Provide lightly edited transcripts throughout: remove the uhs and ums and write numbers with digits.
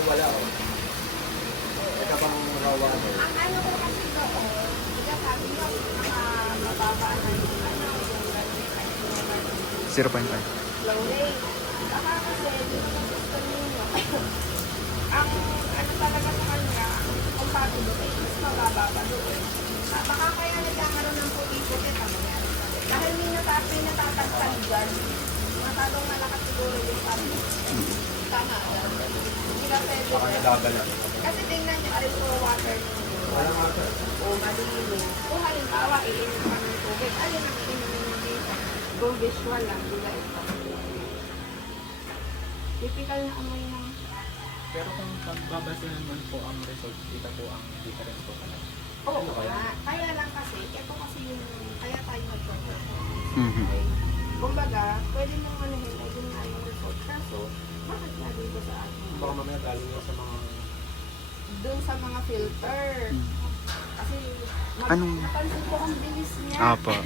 Ito wala oh. Ito pang raw water. Ang ano ko kasi doon, diba sabi mo, mababa na yung ano, yung ganyan, 0.5. flow rate. Baka kasi, di naman gusto ninyo. Ang ano talaga sa kanya, compatible ay mas mababa pa doon. Baka kaya nagkakaroon ng puti-puti pa nangyari. Dahil may natatagpan dyan, masyadong malakas siguro yung pamilya. Tama. Hindi ka pwede. Baka nagagalan. Kasi tingnan niyo, alam ko water ninyo. Walang water. O malinis. Kung halimbawa, iinom ka ng tubig, alin ang iinom mo dito? Kung visual lang, di ba ito? Typical na amoy ng... Pero kung pagbabasihan man po ang result, kita po ang difference po talaga. Oo nga. Kaya lang kasi, ito kasi yung... Kaya tayo nag-perform. Mhm. Okay? Kumbaga, pwede mong manuhin na yun nga yung result. Kaso, bakit nga dito sa atin? Baka mamaya galing yan sa mga... Doon sa mga filter. Kasi, Anong- napansin ko ang bilis niya. Apo.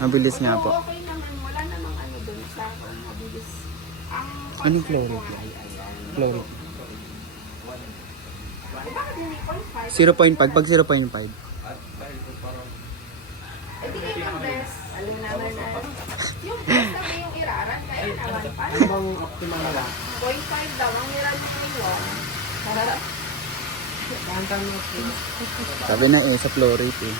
Mabilis nga po. Oo, okay naman. Wala namang ano doon sa mabilis. Ang Anong concern flow ko rate nga ay ayan. Flow rate. Bakit hindi 0.5? 0.5. Pag 0.5. At dahil po parang... Eh di kayo ng best. Alam naman na. Yung best na yung iraran. Kaya naman. Paano? Ano bang optimal na? 0.5 daw. Ang niran mo ngayon. Kahantan mo. Sabi na eh, sa flow rate eh.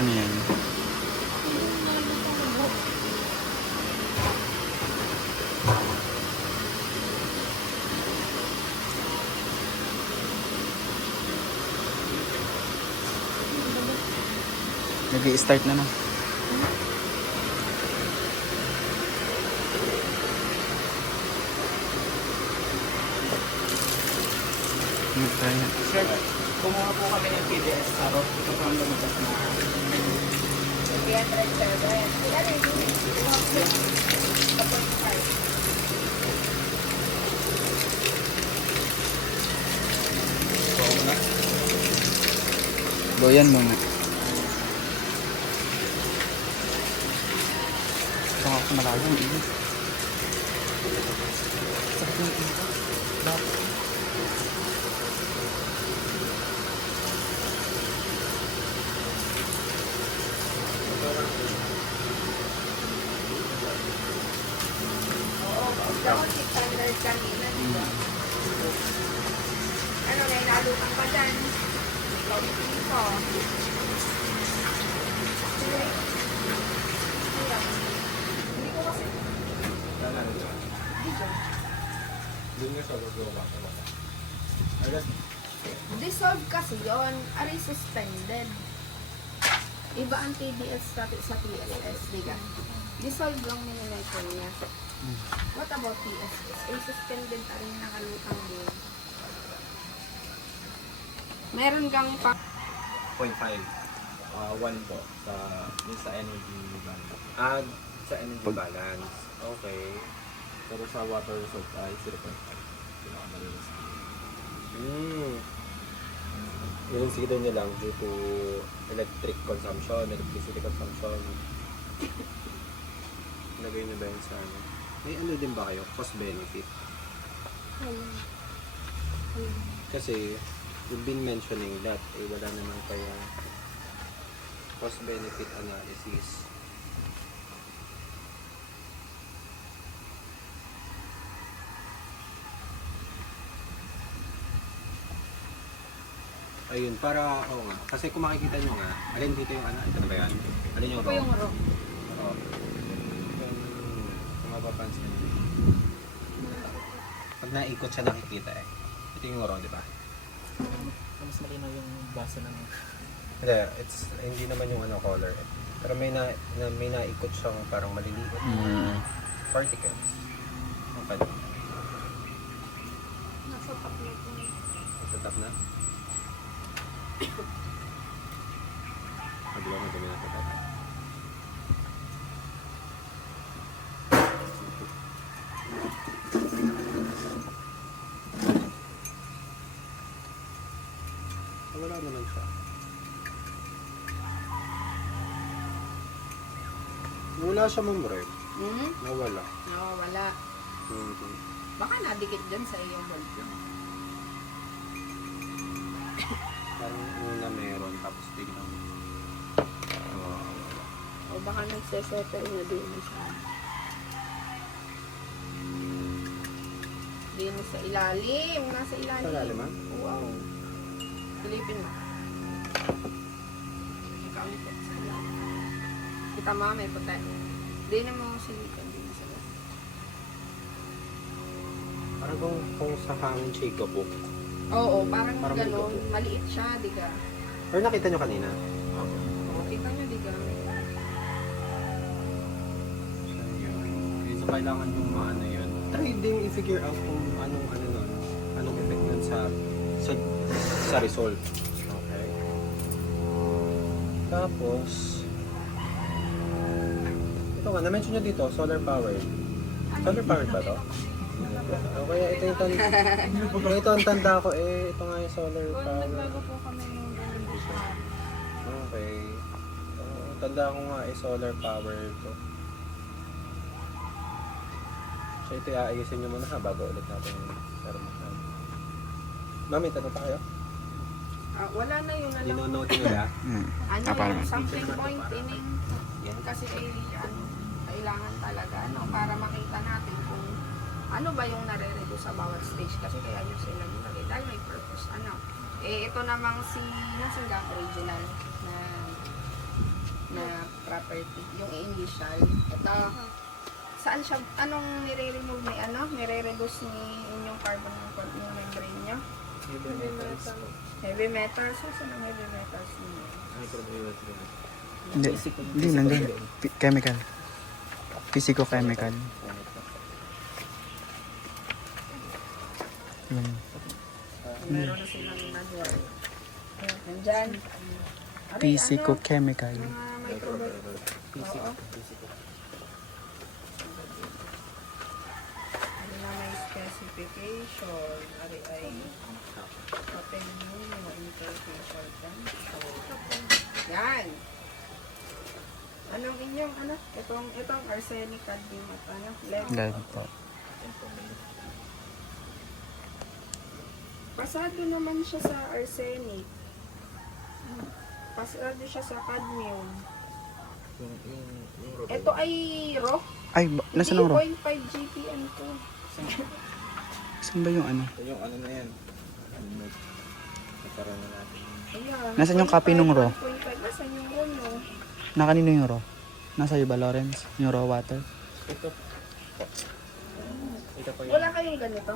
Ano yan? Nag-i-start na. Try na. Sir, kumuha po kami ng PDS tarot. Ito po ang lumabas na. 307. Boyan muna. Saka ako malayo ang init. Sakit ng init. Bakit? Oo, daw 600 kanina, di ba? Ano, nailalutan pa dyan. Ikaw dito. Hindi ko kasi... Dito. Doon nga sa lagawa ka na. Alas, Dissolve kasi yun. Aray suspended. Iba ang TDS sa TLS, di ka? Dissolve lang nilileko niya. What about TSS? Ay suspended pa rin nakalutang din. Meron kang pa... 0.5. 1 po sa sa energy balance. Sa energy balance. Okay. Pero sa water result ay 0.5. Pinakamalinis. Yung sito niya lang due to electricity consumption. Lagay niyo ba yun sa ano? May ano din ba kayo? Cost benefit? Kasi you've been mentioning that wala naman kayong cost benefit analysis. Ayun, para, oo nga. Kasi kung makikita nyo nga, alin dito yung ano, ito na ba yan? Alin yung Ito yung raw. Oo. Yung mga napansin mo. Pag naikot siya nakikita eh. Ito yung oro, di ba? Mas malinaw yung basa ng... Hindi, hindi naman yung color eh. Pero may naikot siyang parang maliliit. Particles. Okay. Nasa top nito. Nasa top na? Maglaw na dumi na ito. Wala naman siya. Wala siya, Ma'am Red. Nawala. Nawawala. Baka nadikit dyan sa iyong bulb. Parang una meron, tapos biglang. O baka nagsesettle na din sa... Din sa ilalim. Nasa ilalim. Sa ilalim, ha? Wow. Silipin mo. Ikaw ulit sa ilalim. Kita mo, may puti. Hindi na mo silipin din sa ilalim. Parang kung sa hangin siya ikabok. Oo, parang Parang may gano'n. gabo. Maliit siya, di ka? Or nakita nyo kanina? Oo, kita nyo, di ka? So, kailangan yung maano yun. Try din i-figure out kung anong effect nun sa result. Okay. Tapos, ito nga, na-mention nyo dito, solar powered. Solar powered ba to? O kaya ito yung kung ito ang tanda ko, ito nga yung solar powered. Nagbago po kami nung ganun siya. Okay. Tanda ko nga solar powered to. So ito iayusin nyo muna ha bago ulit natin thermosan. Ma'am, may tanong pa kayo? Wala na yun. Dinonote nyo na? Ano parang- yung sampling point ining yun kasi kailangan talaga para makita natin kung ano ba yung nare-reduce sa bawat stage kasi kaya yun sila nilagay dahil may purpose ito namang si nasanggang original na property yung initial ito saan siya anong nire-remove ni nire-reduce ni inyong carbon yung membrane nyo heavy metals saan ang heavy metals niyo Hindi, nandun. Chemical. Physico-chemical. Yun. meron na silang manual nandyan Physico-chemical. mga microwave oo ano na may specification ay open mo interfacial yan anong inyong itong arsenic cadmium at lead Lead po. pasado naman siya sa arsenic pasado siya sa cadmium ito ay raw Ay, nasa nang ro? 3.5 GPM to Saan ba yung ano? Ito yung ano na yan. Nagkaroon na natin. ayan Nasaan yung copy nung raw? 1.5 nasaan yung raw nyo Na kanino yung raw? Nasa iyo ba, Lawrence? Yung raw water? Ito. Ito pa wala kayong ganito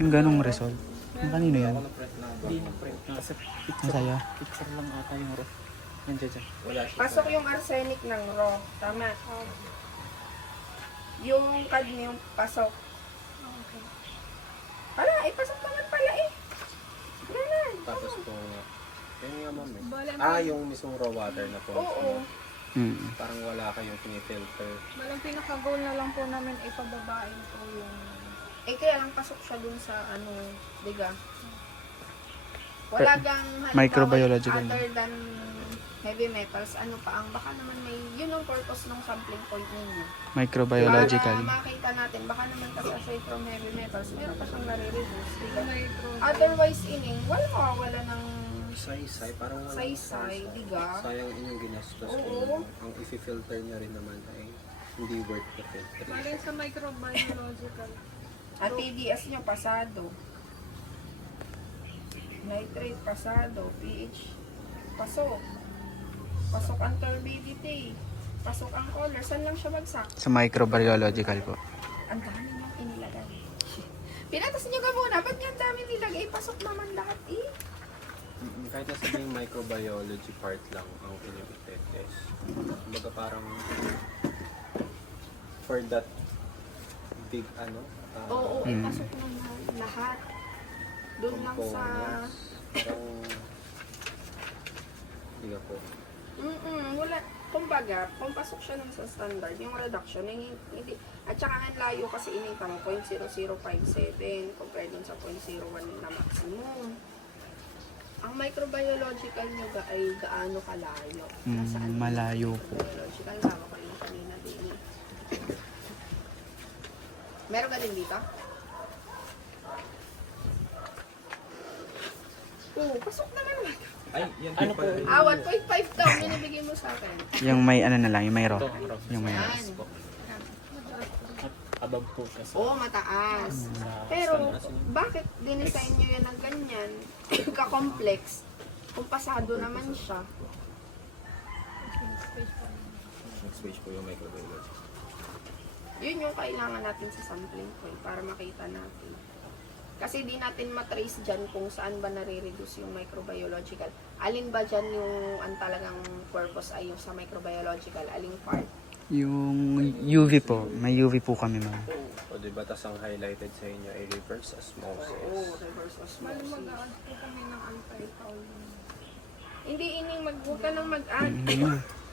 Yung ganong result. Yung kanino yan? Ako na-press na. Hindi na print. Nasa iyo? Picture lang ata yung raw. Nandiyan dyan. Wala siya. pasok yung arsenic ng raw tama yung cadmium pasok pala pasok naman pala ganun Tapos ito nga. Yan nga ma'am yung mismong raw water na po. oo Parang wala kayong pinifilter. Walang pinaka-goal na lang po namin ipababain po yung... kaya lang pasok siya dun sa diga. Wala gang microbiological. other than heavy metals, baka naman may, yun ang purpose ng sampling point ninyo. Microbiological. Para makita natin, baka naman kasi aside from heavy metals, meron pa siyang nare-reduce. Diga? Micro... Otherwise, wala mawawala ng Saysay, parang wala. saysay, diga? Sayang inyong ginastos. Oo. Ang i-filter niya rin naman ay hindi worth the filter. Bali sa microbiological. At TDS nyo, pasado. Nitrate, pasado. pH, pasok. Pasok ang turbidity. Pasok ang color. Saan lang siya bagsak? Sa microbiological po. Ang dami niyang inilagay. Pinatas niyo ka muna. Ba't niya ang dami nilagay? Pasok naman lahat eh. Kahit na sabing microbiology part lang ang pinipitest. Kumbaga parang for that big Oo, pasok naman lahat. Doon lang sa... Parang hindi ka po. Wala. Kumbaga, kung pasok siya nun sa standard, yung reduction, hindi, at saka ang layo kasi inita mo, 0.0057 compared dun sa 0.01 na maximum. Ang microbiological nyo ay gaano kalayo? Nasaan malayo po. Microbiological, bawa ko yung kanina din. Meron ka din dito? Oo, pasok naman ba? Ay, yan Ano pala. po? 1.5 daw, yun ibigay mo sa akin. Yung may ano na lang, yung may raw. Ito, Yung may raw. Yan. Above po siya Oo, mataas. Pero, bakit dinesign nyo yan ng ganyan? Ka-complex. Kung pasado naman siya. Next page po yung microbiology. Yun yung kailangan natin sa sampling point para makita natin. Kasi di natin matrace dyan kung saan ba nare-reduce yung microbiological. Alin ba dyan yung ang talagang purpose ay yung sa microbiological? Aling part? Yung UV po. May UV po kami, ma'am. O diba, tas ang highlighted sa inyo ay reverse osmosis. Oo, reverse Bali osmosis. mag-add po kami ng anti-fouling. Hindi ining huwag ka nang mag-add.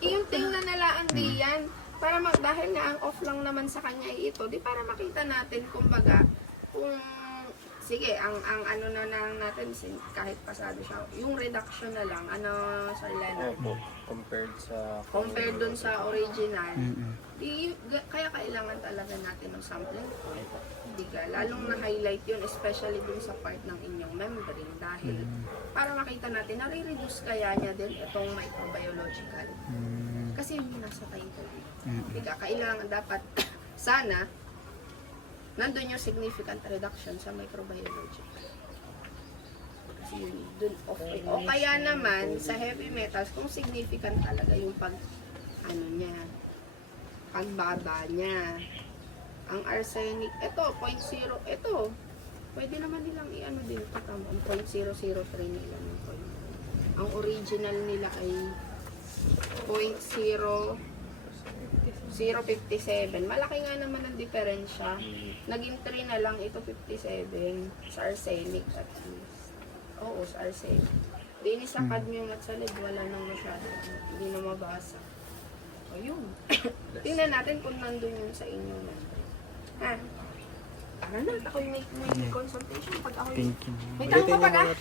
Yung tingnan na lang di yan. Para dahil nga ang off lang naman sa kanya ay ito, di para makita natin kumbaga kung sige, ang ano na lang natin kahit pasado siya, yung reduction na lang, ano Sir Leonard? Opo, compared Dun sa original, Mm-mm. kaya kailangan talaga natin ng sampling point. Lalong na-highlight yun, especially dun sa part ng inyong membrane dahil para makita natin, nare-reduce kaya niya din itong microbiological. Kasi yun yung nasa title. Kailangan dapat, sana, nandun yung significant reduction sa microbiological. Kasi yun, dun okay. O kaya naman, sa heavy metals, kung significant talaga yung pagbaba niya. Ang arsenic, ito, 0.0, ito, pwede naman nilang i-ano din ito, ang 0.003 nila. Ang original nila ay 0.057. Malaki nga naman ang diferensya. Naging 3 na lang, ito 57 sa arsenic at least. Oo, sa arsenic. Dinis sa cadmium at sa lead, wala nang masyado. Hindi na mabasa. O yun. Tingnan natin kung nandun yun sa inyo na. Ha? Tara na, ako'y may consultation. Pag ako'y... Thank you. May tanong ka pa ka?